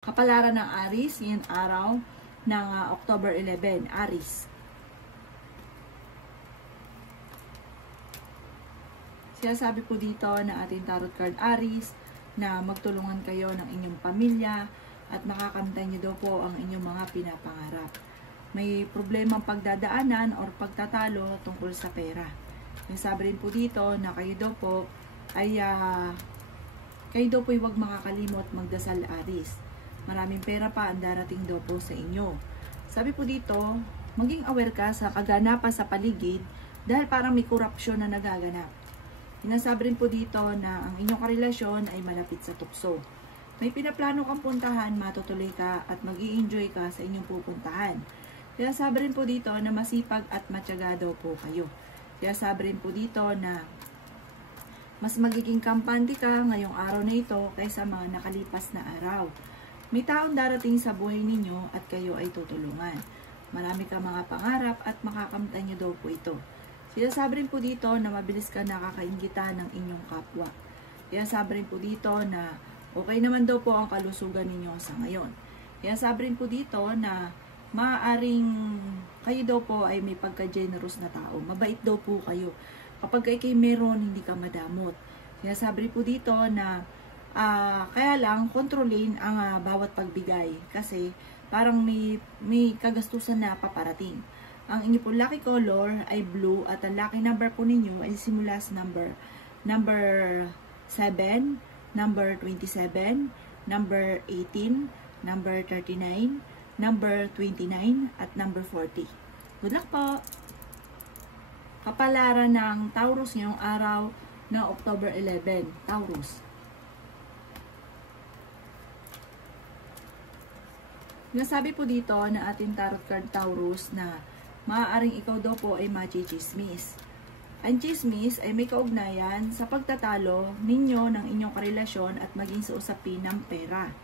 Kapalaran ng Aries, ngayong araw ng October 11, Aries. Sinasabi po dito na ating tarot card Aries na magtulungan kayo ng inyong pamilya at makakamtan nyo daw po ang inyong mga pinapangarap. May problemang pagdadaanan or pagtatalo tungkol sa pera. Sinasabi rin po dito na kayo daw po ay huwag makakalimot magdasal Aries. Maraming pera pa ang darating daw po sa inyo. Sabi po dito, maging aware ka sa kaganapan sa paligid dahil parang may korupsyon na nagaganap. Sinasabi rin po dito na ang inyong karelasyon ay malapit sa tukso. May pinaplano kang puntahan, matutuloy ka at mag-i-enjoy ka sa inyong pupuntahan. Sinasabi rin po dito na masipag at matyaga daw po kayo. Sinasabi rin po dito na mas magiging kampante ka ngayong araw na ito kaysa mga nakalipas na araw. May taong darating sa buhay ninyo at kayo ay tutulungan. Marami ka mga pangarap at makakamtan nyo daw po ito. Sinasabi rin po dito na mabilis ka nakakainggitan ng inyong kapwa. Sinasabi rin po dito na okay naman daw po ang kalusugan ninyo sa ngayon. Sinasabi rin po dito na maaaring kayo daw po ay may pagka-generous na tao. Mabait daw po kayo. Kapag kayo meron, hindi ka madamot. Sinasabi rin po dito na kaya lang kontrolin ang bawat pagbigay kasi parang may kagastusan na paparating. Ang inyo po lucky color ay blue at ang lucky number po ninyo ay simula sa number 7, number 27, number 18, number 39, number 29 at number 40. Good luck po! Kapalaran ng Taurus ngayong araw na October 11, Taurus. Nasabi po dito na ating tarot card Taurus na maaaring ikaw daw po ay machichismis. Ang chismis ay may kaugnayan sa pagtatalo ninyo ng inyong karelasyon at maging sa usapin ng pera.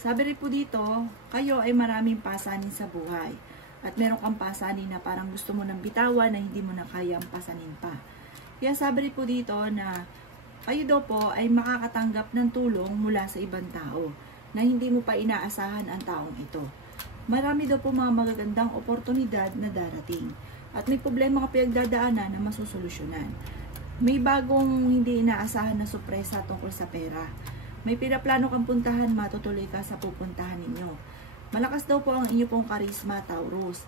Sabi rin po dito, kayo ay maraming pasanin sa buhay at meron kang pasanin na parang gusto mo nang bitawan na hindi mo na kayang pasanin pa. Kaya sabi rin po dito na kayo daw po ay makakatanggap ng tulong mula sa ibang tao na hindi mo pa inaasahan ang taong ito. Marami daw po mga magagandang oportunidad na darating at may problema ka pinagdadaanan na masusolusyonan. May bagong hindi inaasahan na sorpresa tungkol sa pera. May pinaplano kang puntahan, matutuloy ka sa pupuntahan ninyo. Malakas daw po ang inyo pong karisma, Taurus.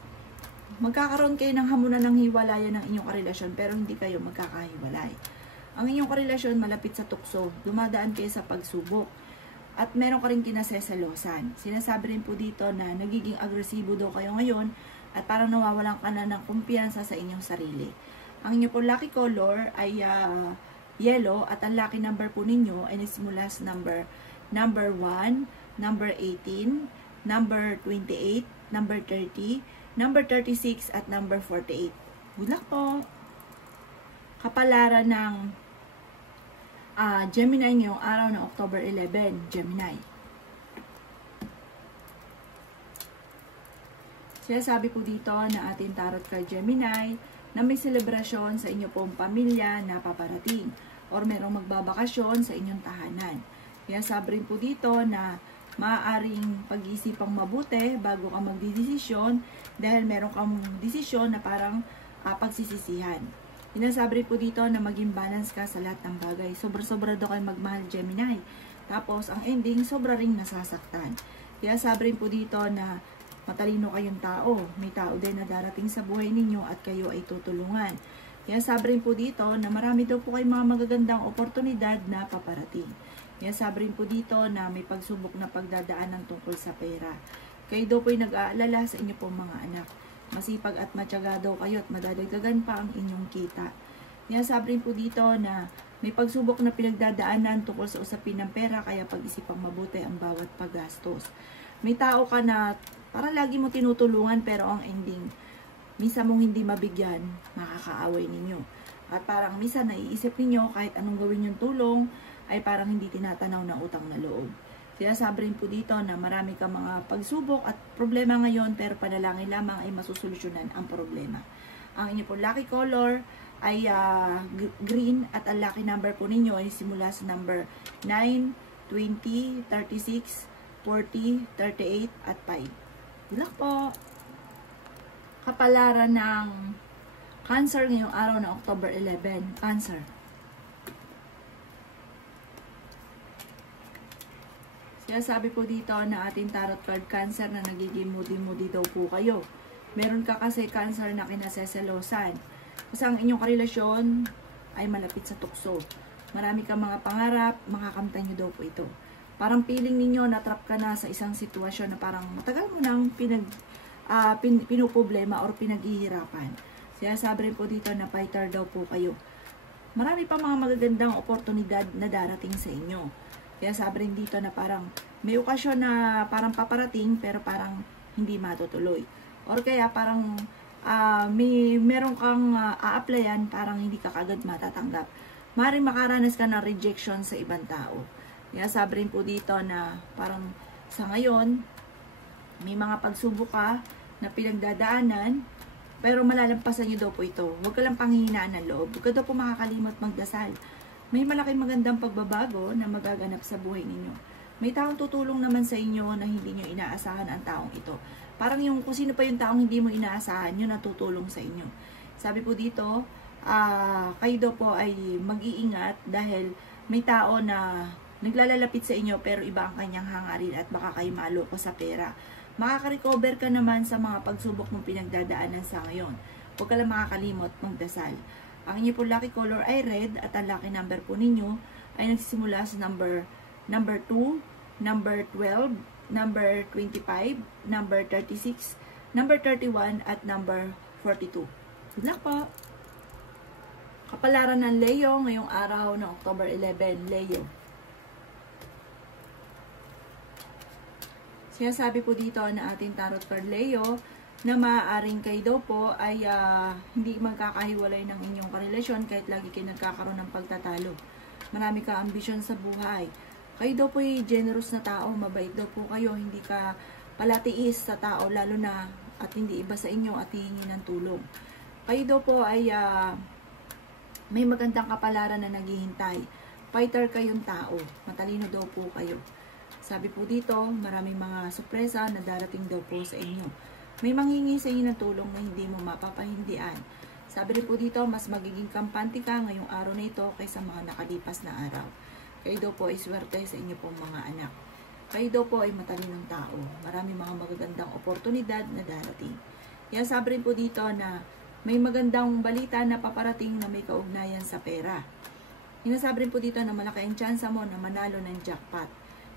Magkakaroon kayo ng hamunan ng hiwalayan ng inyong karelasyon pero hindi kayo magkakahiwalay. Ang inyong karelasyon malapit sa tukso, dumadaan kayo sa pagsubok. At meron ka rin kinaseselosan. Sinasabi rin po dito na nagiging agresibo daw kayo ngayon at parang nawawalan ka na ng kumpiyansa sa inyong sarili. Ang inyo po lucky color ay yellow at ang lucky number po ninyo ay nagsimula sa number 1, number 18, number 28, number 30, number 36 at number 48. Good luck po! Kapalaran ng Gemini ngayong araw ng October 11, Gemini. Sinasabi po dito na ating tarot card Gemini na may selebrasyon sa inyo pong pamilya na paparating or merong magbabakasyon sa inyong tahanan. Sinasabi rin po dito na maaaring pag-iisipang mabuti bago ka magdidesisyon dahil meron kang desisyon na parang pagsisisihan. Sinasabi po dito na maging balance ka sa lahat ng bagay. Sobra-sobra daw kayo magmahal, Gemini. Tapos, ang ending, sobra ring nasasaktan. Kaya sabi rin po dito na matalino kayong tao. May tao din na darating sa buhay ninyo at kayo ay tutulungan. Kaya sabi rin po dito na marami daw po kayong mga magagandang oportunidad na paparating. Kaya sabi rin po dito na may pagsubok na pagdadaanan tungkol sa pera. Kayo daw po ay nag-aalala sa inyo pong mga anak. Masipag at matyaga daw kayo at madadagdagan pa ang inyong kita. Sinasabi rin po dito na may pagsubok na pinagdadaanan tungkol sa usapin ng pera kaya pag-isipang mabuti ang bawat paggastos. May tao ka na parang lagi mo tinutulungan pero ang ending, minsan mong hindi mabigyan, makakaaway ninyo. At parang minsan naiisip ninyo kahit anong gawin yung tulong ay parang hindi tinatanaw na utang na loob. Sinasabi rin po dito na marami kang mga pagsubok at problema ngayon pero panalangin lamang ay masusolusyonan ang problema. Ang inyo po lucky color ay green at ang lucky number po ninyo ay simula sa number 9, 20, 36, 40, 38, at 5. Good luck po! Kapalaran ng Cancer ngayong araw na October 11. Cancer. Sabi po dito na ating tarot card Cancer na nagiging moody-moody daw po kayo. Meron ka kasi Cancer na kinaseselosan. Kasi ang inyong karelasyon ay malapit sa tukso. Marami kang mga pangarap, makakamtan nyo daw po ito. Parang feeling ninyo, natrap ka na sa isang sitwasyon na parang matagal mo nang pinuproblema or pinaghihirapan. Sabi rin po dito na fighter daw po kayo. Marami pa mga magagandang oportunidad na darating sa inyo. Kaya sabi rin dito na parang may okasyon na parang paparating pero parang hindi matutuloy. Or kaya parang meron kang a-applyan parang hindi ka kagad matatanggap. Maaaring makaranas ka ng rejection sa ibang tao. Kaya sabi rin po dito na parang sa ngayon may mga pagsubok ka na pinagdadaanan pero malalampasan nyo daw po ito. Huwag ka lang panghihinaan ng loob. Huwag ka daw po makakalimot magdasal. May malaking magandang pagbabago na magaganap sa buhay ninyo. May taong tutulong naman sa inyo na hindi nyo inaasahan ang taong ito. Parang yung kung sino pa yung taong hindi mo inaasahan, yun natutulong sa inyo. Sabi po dito, kayo daw po ay mag-iingat dahil may tao na naglalalapit sa inyo pero iba ang kanyang hangarin at baka kayo maloko sa pera. Makaka-recover ka naman sa mga pagsubok mong pinagdadaanan sa ngayon. Huwag ka lang makakalimot magdasal. Ang inyo po lucky color ay red at ang lucky number po ninyo ay nagsisimula sa number 2, number 12, number 25, number 36, number 31, at number 42. Good luck po! Kapalaran ng Leo ngayong araw ng October 11, Leo. Sabi po dito na ating tarot card Leo, na maaaring kayo daw po ay hindi magkakahiwalay ng inyong karelasyon kahit lagi kayo nagkakaroon ng pagtatalo. Marami ka ambisyon sa buhay. Kayo daw po ay generous na tao, mabait daw po kayo, hindi ka palatiis sa tao lalo na at hindi iba sa inyo at hihingi ng tulong. Kayo daw po ay may magandang kapalaran na naghihintay. Fighter kayong tao, matalino daw po kayo. Sabi po dito, maraming mga sorpresa na darating daw po sa inyo. May manghingi sa inyo ng tulong na hindi mo mapapahindian. Sabi rin po dito, mas magiging kampante ka ngayong araw na ito kaysa mga nakalipas na araw. Kayo daw po ay swerte sa inyo pong mga anak. Kayo daw po ay matalinong tao. Marami mga magagandang oportunidad na darating. Kaya sabi rin po dito na may magandang balita na paparating na may kaugnayan sa pera. Sinasabi rin po dito na malaki ang tsansa mo na manalo ng jackpot.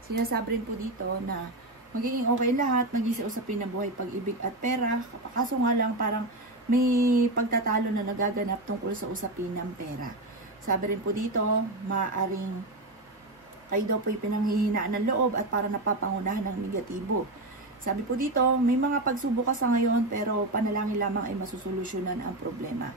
Sinasabi rin po dito na magiging okay lahat, maging sa usapin ng buhay, pag-ibig at pera. Kaso nga lang parang may pagtatalo na nagaganap tungkol sa usapin ng pera. Sabi rin po dito, maaaring kayo daw po ay pinanghihinaan ng loob at para napapangunahan ng negatibo. Sabi po dito, may mga pagsubok ka sa ngayon pero panalangin lamang ay masusolusyonan ang problema.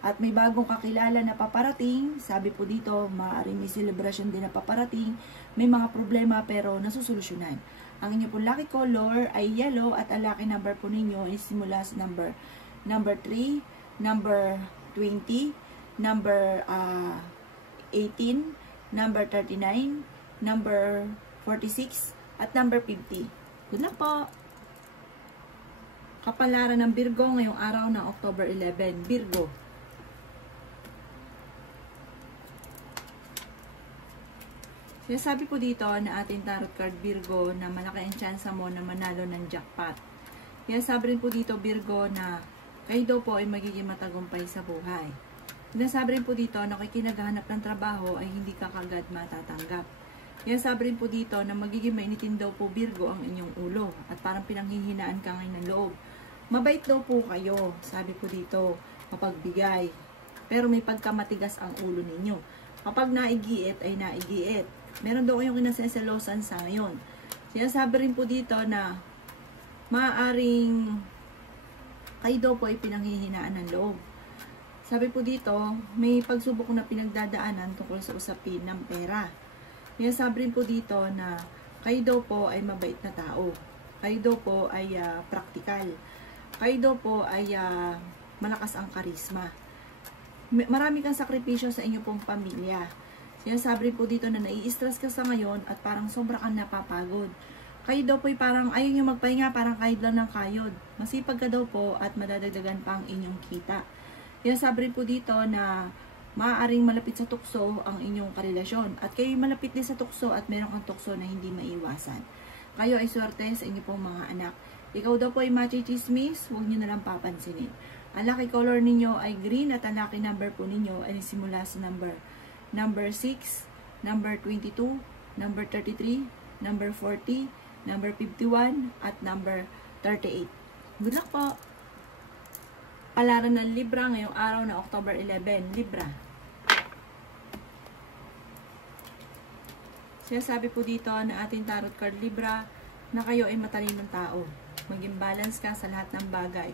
At may bagong kakilala na paparating, sabi po dito, maaaring may celebration din na paparating, may mga problema pero nasusolusyonan. Ang inyo po lucky color ay yellow at ang lucky number po ninyo ay simula sa number 3, number 20, number 18, number 39, number 46, at number 50. Good luck po! Kapalaran ng Virgo ngayong araw ng October 11. Virgo. Sabi po dito na ating tarot card Virgo na malaki ang tsansa mo na manalo ng jackpot. Kaya sabi rin po dito Virgo na kayo daw po ay magiging matagumpay sa buhay. Sinasabi rin po dito na kung kinaghahanap ng trabaho ay hindi ka kagad matatanggap. Kaya sabi rin po dito na magiging mainitin daw po Virgo ang inyong ulo at parang pinanghihinaan ka ngayon ng loob. Mabait daw po kayo, sabi po dito, mapagbigay. Pero may pagkamatigas ang ulo ninyo. Kapag naigiit ay naigiit. Meron daw kayong kinaseselosan sa ngayon. Sinasabi rin po dito na maaaring kayo daw po ay pinanghihinaan ng loob. Sabi po dito, may pagsubok na pinagdadaanan tungkol sa usapin ng pera. Sinasabi rin po dito na kayo daw po ay mabait na tao. Kayo daw po ay praktikal. Kayo daw po ay malakas ang karisma. Marami kang sakripisyo sa inyo pong pamilya. Sinasabi rin po dito na nai-stress ka sa ngayon at parang sobra kang napapagod. kayo daw po parang ayaw nyo magpahinga, parang kahit lang ng kayod. Masipag ka daw po at madadagdagan pa ang inyong kita. Kaya sabi rin po dito na maaaring malapit sa tukso ang inyong karelasyon. At kayo malapit din sa tukso at meron kang tukso na hindi maiwasan. Kayo ay swerte sa inyo pong mga anak. Ikaw daw po ay machichismis, huwag nyo na lang papansinin. Ang lucky color ninyo ay green at ang lucky number po ninyo ay simula sa number 6, number 22, number 33, number 40, number 51, at number 38. Good luck po! Palaran ng Libra ngayong araw na October 11. Libra. Sinasabi po dito na ating tarot card Libra na kayo ay matalinong tao. Maging balance ka sa lahat ng bagay.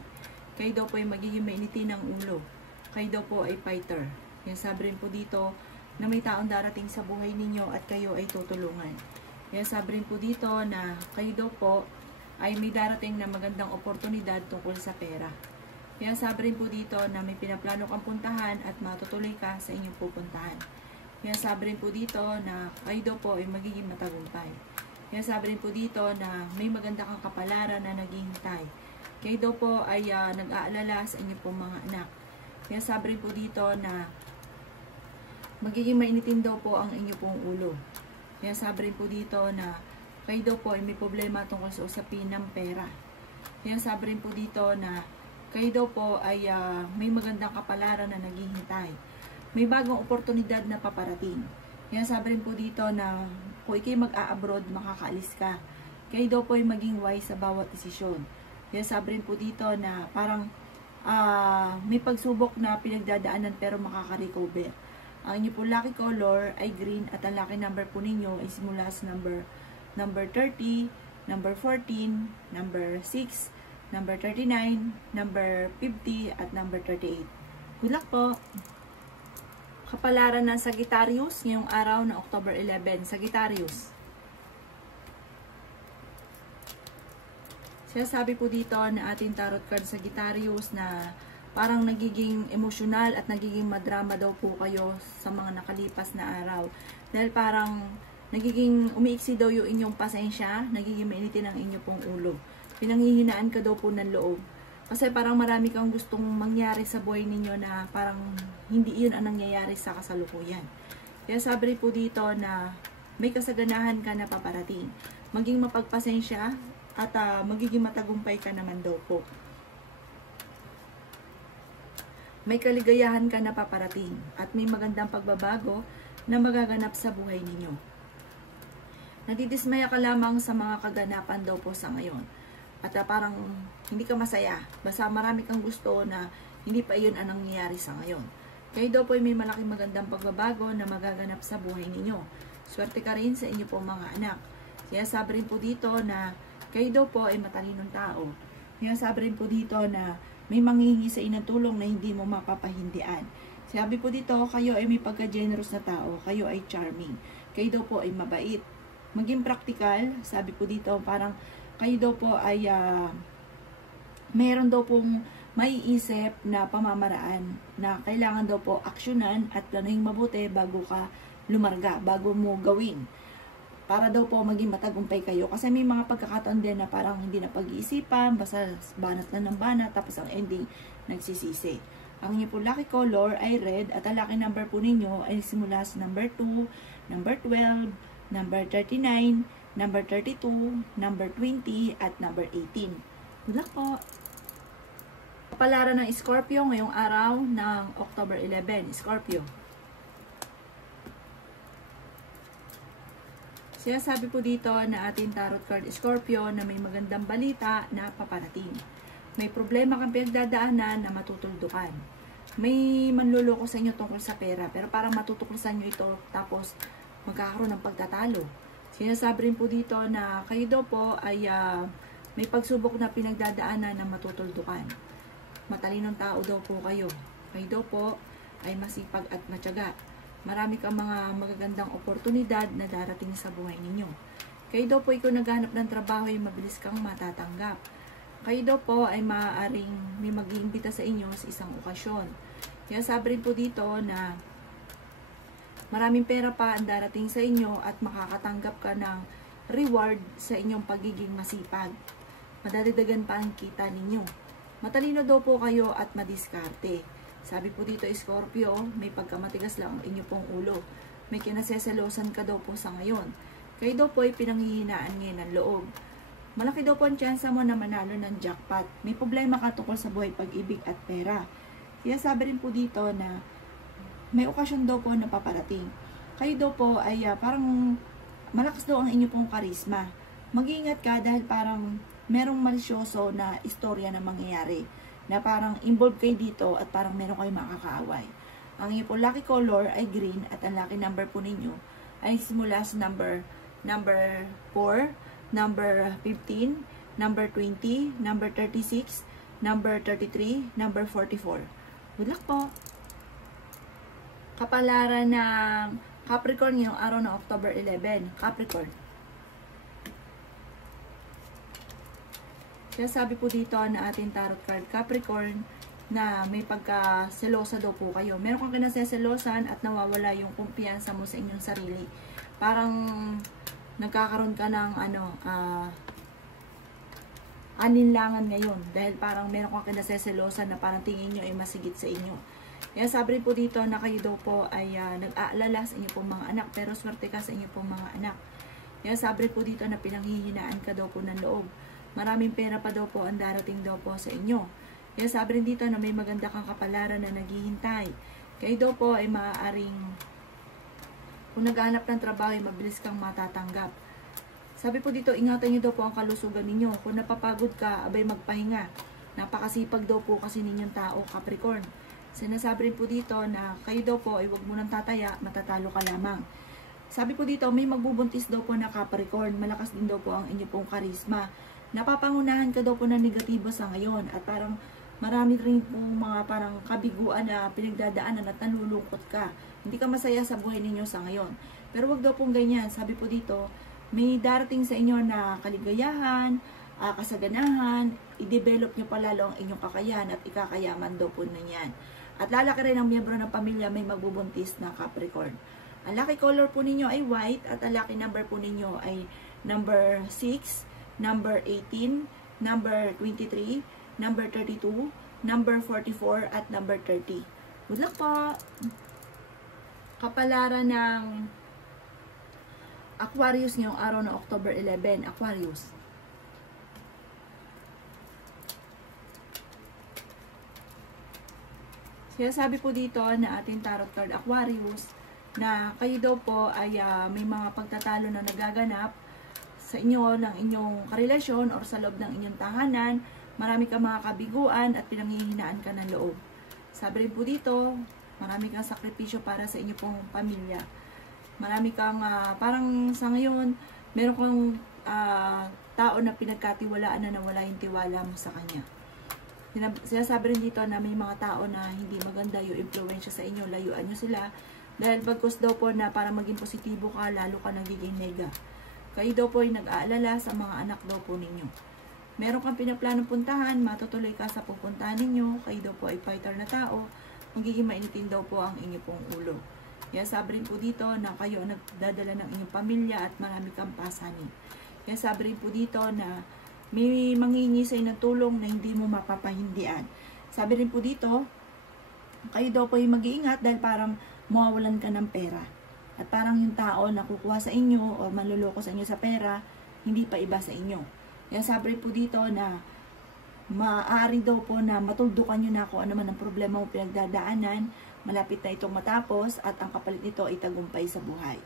Kayo daw po ay magiging mainitin ng ulo. Kayo daw po ay fighter. Yan sabi rin po dito na may taong darating sa buhay ninyo at kayo ay tutulungan. Yan sabi rin po dito na kayo daw po ay may darating na magandang oportunidad tungkol sa pera. Yan sabi rin po dito na may pinaplano kang puntahan at matutuloy ka sa inyong pupuntahan. Yan sabi rin po dito na kayo daw po ay magiging matagumpay. Yan sabi rin po dito na may maganda kang kapalaran na naghihintay. Kayo daw po ay nag-aalala sa inyong pong mga anak. Yan sabi rin po dito na magiging mainitin daw po ang inyong pong ulo. Yan sabi rin po dito na kayo daw po ay may problema tungkol sa usapin ng pera. Yan sabi rin po dito na kayo daw po ay may magandang kapalaran na naghihintay. May bagong oportunidad na paparating. Yan sabi rin po dito na kung ikay mag-a-abroad, makakaalis ka. Kayo daw po ay maging wise sa bawat desisyon. Yan sabi rin po dito na parang may pagsubok na pinagdadaanan pero makaka-recover. Ang inyo po lucky color ay green at ang lucky number po ninyo ay simula sa number 30, number 14, number 6, number 39, number 50, at number 38. Good luck po! Kapalaran ng Sagittarius ngayong araw na October 11. Sagittarius. Sinasabi po dito na ating tarot card Sagittarius na parang nagiging emosyonal at nagiging madrama daw po kayo sa mga nakalipas na araw. Dahil parang nagiging umiiksi daw yung inyong pasensya, nagiging mainitin ang inyong pong ulo. Pinanghihinaan ka daw po ng loob. Kasi parang marami kang gustong mangyari sa buhay ninyo na parang hindi yun ang nangyayari sa kasalukuyan. Kaya sabi rin po dito na may kasaganahan ka na paparating. Maging mapagpasensya at magiging matagumpay ka naman daw po. May kaligayahan ka na paparating at may magandang pagbabago na magaganap sa buhay ninyo. Nadidismaya ka lamang sa mga kaganapan daw po sa ngayon. At parang hindi ka masaya. Basta marami kang gusto na hindi pa iyon ang nangyayari sa ngayon. Kayo daw po ay may malaking magandang pagbabago na magaganap sa buhay ninyo. Swerte ka rin sa inyo po mga anak. Kaya sabi rin po dito na kayo daw po ay matalinong tao. Kaya sabi rin po dito na may manghihingi sa inang tulong na hindi mo mapapahindian. Sabi po dito, kayo ay may pagka-generous na tao. Kayo ay charming. Kayo daw po ay mabait. Maging practical. Sabi po dito, parang kayo daw po ay meron daw pong maiisip na pamamaraan na kailangan daw po aksyonan at planuhin mabuti bago ka lumarga, bago mo gawin. Para daw po maging matagumpay kayo. Kasi may mga pagkakataon din na parang hindi na pag-iisipan, basta banat lang ng banat, tapos ang ending nagsisisi. Ang inyo po lucky color ay red at ang lucky number po ninyo ay simula sa number 2, number 12, number 39, number 32, number 20, at number 18. Good luck po! Kapalaran ng Scorpio ngayong araw ng October 11. Scorpio. Sinasabi po dito na ating tarot card Scorpio na may magandang balita na paparating. May problema kang pinagdadaanan na matutuldukan. May manluloko sa inyo tungkol sa pera pero parang matutuklasan nyo ito tapos magkakaroon ng pagtatalo. Sinasabi rin po dito na kayo daw po ay may pagsubok na pinagdadaanan na matutuldukan. Matalinong tao daw po kayo. Kayo daw po ay masipag at matyaga. Marami kang mga magagandang oportunidad na darating sa buhay ninyo. Kayo daw po ay kung naghanap ng trabaho ay mabilis kang matatanggap. Kayo daw po ay maaaring may mag-iimbita sa inyo sa isang okasyon. Kaya sabi rin po dito na maraming pera pa ang darating sa inyo at makakatanggap ka ng reward sa inyong pagiging masipag. Madadagdagan pa ang kita ninyo. Matalino daw po kayo at madiskarte. Sabi po dito, Scorpio, may pagkamatigas lang ang inyo pong ulo. May kinaseselosan ka daw po sa ngayon. Kayo daw po ay pinanghihinaan ngayon ng loob. Malaki daw po ang tsansa mo na manalo ng jackpot. May problema ka tungkol sa buhay, pag-ibig at pera. Kaya sabi rin po dito na may okasyon daw po na paparating. Kayo daw po ay parang malakas daw ang inyo pong karisma. Mag-iingat ka dahil parang merong malisyoso na istorya na mangyayari. Na parang involved kayo dito at parang meron kayo makakaaway. Ang inyo po lucky color ay green at ang lucky number po ninyo ay simula sa number 4, number 15, number 20, number 36, number 33, number 44. Good luck po! Kapalaran ng Capricorn ngayong araw ng October 11. Capricorn. Kaya sabi po dito na ating tarot card, Capricorn, na may pagkaselosa daw po kayo. Meron kang kinaseselosan at nawawala yung kumpiyansa mo sa inyong sarili. Parang nagkakaroon ka ng alinlangan ngayon. Dahil parang meron kang kinaseselosan na parang tingin nyo ay masigit sa inyo. Kaya sabi po dito na kayo daw po ay nag-aalala sa inyo pong mga anak. Pero swerte ka sa inyo pong mga anak. Kaya sabi po dito na pinanghihinaan ka daw po ng loob. Maraming pera pa daw po ang darating daw po sa inyo. Kaya sabi rin dito na may maganda kang kapalaran na naghihintay. Kayo daw po ay maaaring, kung naghahanap ng trabaho ay mabilis kang matatanggap. Sabi po dito, ingatan nyo daw po ang kalusugan ninyo. Kung napapagod ka, abay magpahinga. Napakasipag daw po kasi ninyong tao, Capricorn. Sinasabi rin po dito na kayo daw po ay huwag mo nang tataya, matatalo ka lamang. Sabi po dito, may magbubuntis daw po na Capricorn. Malakas din daw po ang inyo pong karisma. Napapangunahan ka daw po ng negatibo sa ngayon at parang marami rin po mga parang kabiguan na pinagdadaanan at nanlulungkot ka. Hindi ka masaya sa buhay ninyo sa ngayon. Pero wag daw pong ganyan. Sabi po dito, may darating sa inyo na kaligayahan, kasaganahan, i-develop nyo pa lalo ang inyong kakayahan at ikakayaman daw po na yan. At lalaki rin ang miyembro ng pamilya may magbubuntis na Capricorn. Ang lucky color po ninyo ay white at ang lucky number po ninyo ay number 6, number 18, number 23, number 32, number 44, at number 30. Good luck po! Kapalaran ng Aquarius ngayong araw ng October 11. Aquarius. Kaya sabi po dito na ating tarot card Aquarius na kayo daw po ay may mga pagtatalo na nagaganap sa inyo ng inyong karelasyon or sa loob ng inyong tahanan, marami kang mga kabiguan at pinanghihinaan ka ng loob. Sabi rin po dito, marami kang sakripisyo para sa inyo pong pamilya. Marami kang, parang sa ngayon, meron kang tao na pinagkatiwalaan na nawala yung tiwala mo sa kanya. Sinasabi rin dito na may mga tao na hindi maganda yung impluensya sa inyo, layuan nyo sila. Dahil bagkus daw po na para maging positibo ka, lalo ka nagiging nega. Kayo daw po ay nag-aalala sa mga anak daw po ninyo. Meron kang pinaplanong puntahan, matutuloy ka sa pupuntahan ninyo. Kayo daw po ay fighter na tao, magiging mainitin daw po ang inyo pong ulo. Kaya sabi rin po dito na kayo ang nagdadala ng inyong pamilya at marami kang pasanin. Kaya sabi rin po dito na may manghihingi sa'yo ng tulong na hindi mo mapapahindian. Sabi rin po dito, kayo daw po ay mag-iingat dahil parang mawawalan ka ng pera. At parang yung tao na kukuha sa inyo o manluloko sa inyo sa pera, hindi pa iba sa inyo. Kaya sabi po dito na maaari daw po na matuldukan nyo na kung ano man ang problema mo pinagdadaanan, malapit na itong matapos at ang kapalit nito ay tagumpay sa buhay.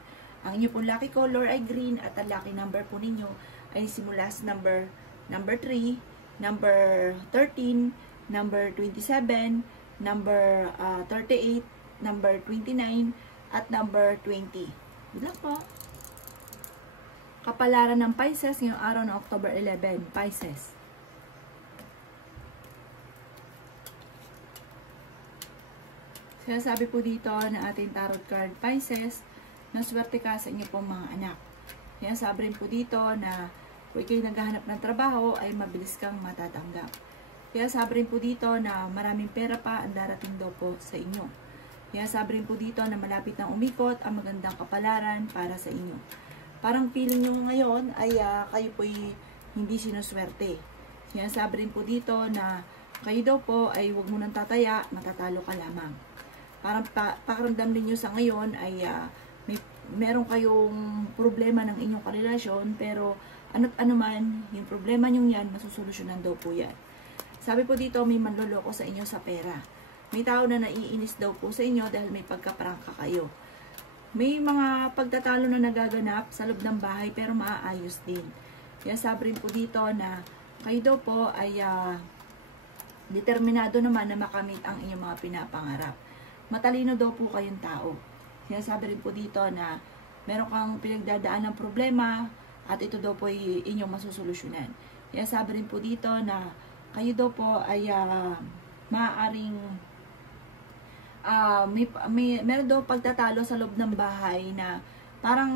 Ang inyo po lucky color ay green at ang lucky number po ninyo ay simula sa number 3, number 13, number 27, number 38, number 29, at number 20. Good luck po! Kapalaran ng Pisces ngayong araw ng October 11. Pisces. Kaya sabi po dito na ating tarot card Pisces, na swerte ka sa inyo pong mga anak. Kaya sabi rin po dito na kung ikaw'y naghahanap ng trabaho ay mabilis kang matatanggap. Kaya sabi rin po dito na maraming pera pa ang darating daw po sa inyo. Kaya sabi rin po dito na malapit nang umikot ang magandang kapalaran para sa inyo. parang feeling nyo ngayon ay kayo po'y hindi sinuswerte. Sinasabi rin po dito na kayo daw po ay huwag mo nang tataya, matatalo ka lamang. Parang pakiramdam ninyo sa ngayon ay meron kayong problema ng inyong karelasyon, pero ano't ano man, yung problema nyo yan, masusolusyonan daw po yan. Sabi po dito, may manloloko sa inyo sa pera. May tao na naiinis daw po sa inyo dahil may pagkaprangka kayo. May mga pagtatalo na nagaganap sa loob ng bahay pero maaayos din. Kaya sabi rin po dito na kayo daw po ay determinado naman na makamit ang inyong mga pinapangarap. Matalino daw po kayong tao. Kaya sabi rin po dito na meron kang pinagdadaan ng problema at ito daw po ay inyong masusolusyonan. Kaya sabi rin po dito na kayo daw po ay maaaring meron daw pagtatalo sa loob ng bahay na parang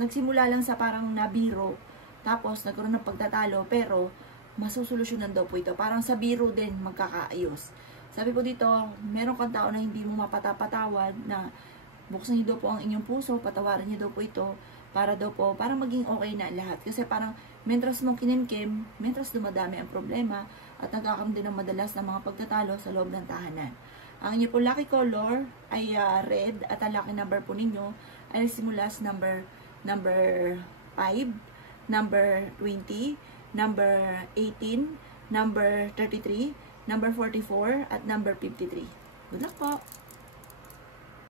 nagsimula lang sa parang nabiro, tapos nagkaroon ng pagtatalo, pero masusolusyonan daw po ito. Parang sa biro din magkakaayos. Sabi po dito, meron kang tao na hindi mo mapatapatawad, na buksan niyo daw po ang inyong puso, patawarin niyo daw po ito, para maging okay na lahat. Kasi parang mentras mong kinimkim, mentras dumadami ang problema, at nagkakaroon din ng madalas ng mga pagtatalo sa loob ng tahanan. Ang inyo po lucky color ay red, at ang lucky number po ninyo ay simula sa number 5, number 20, number 18, number 33, number 44, at number 53. Good luck po!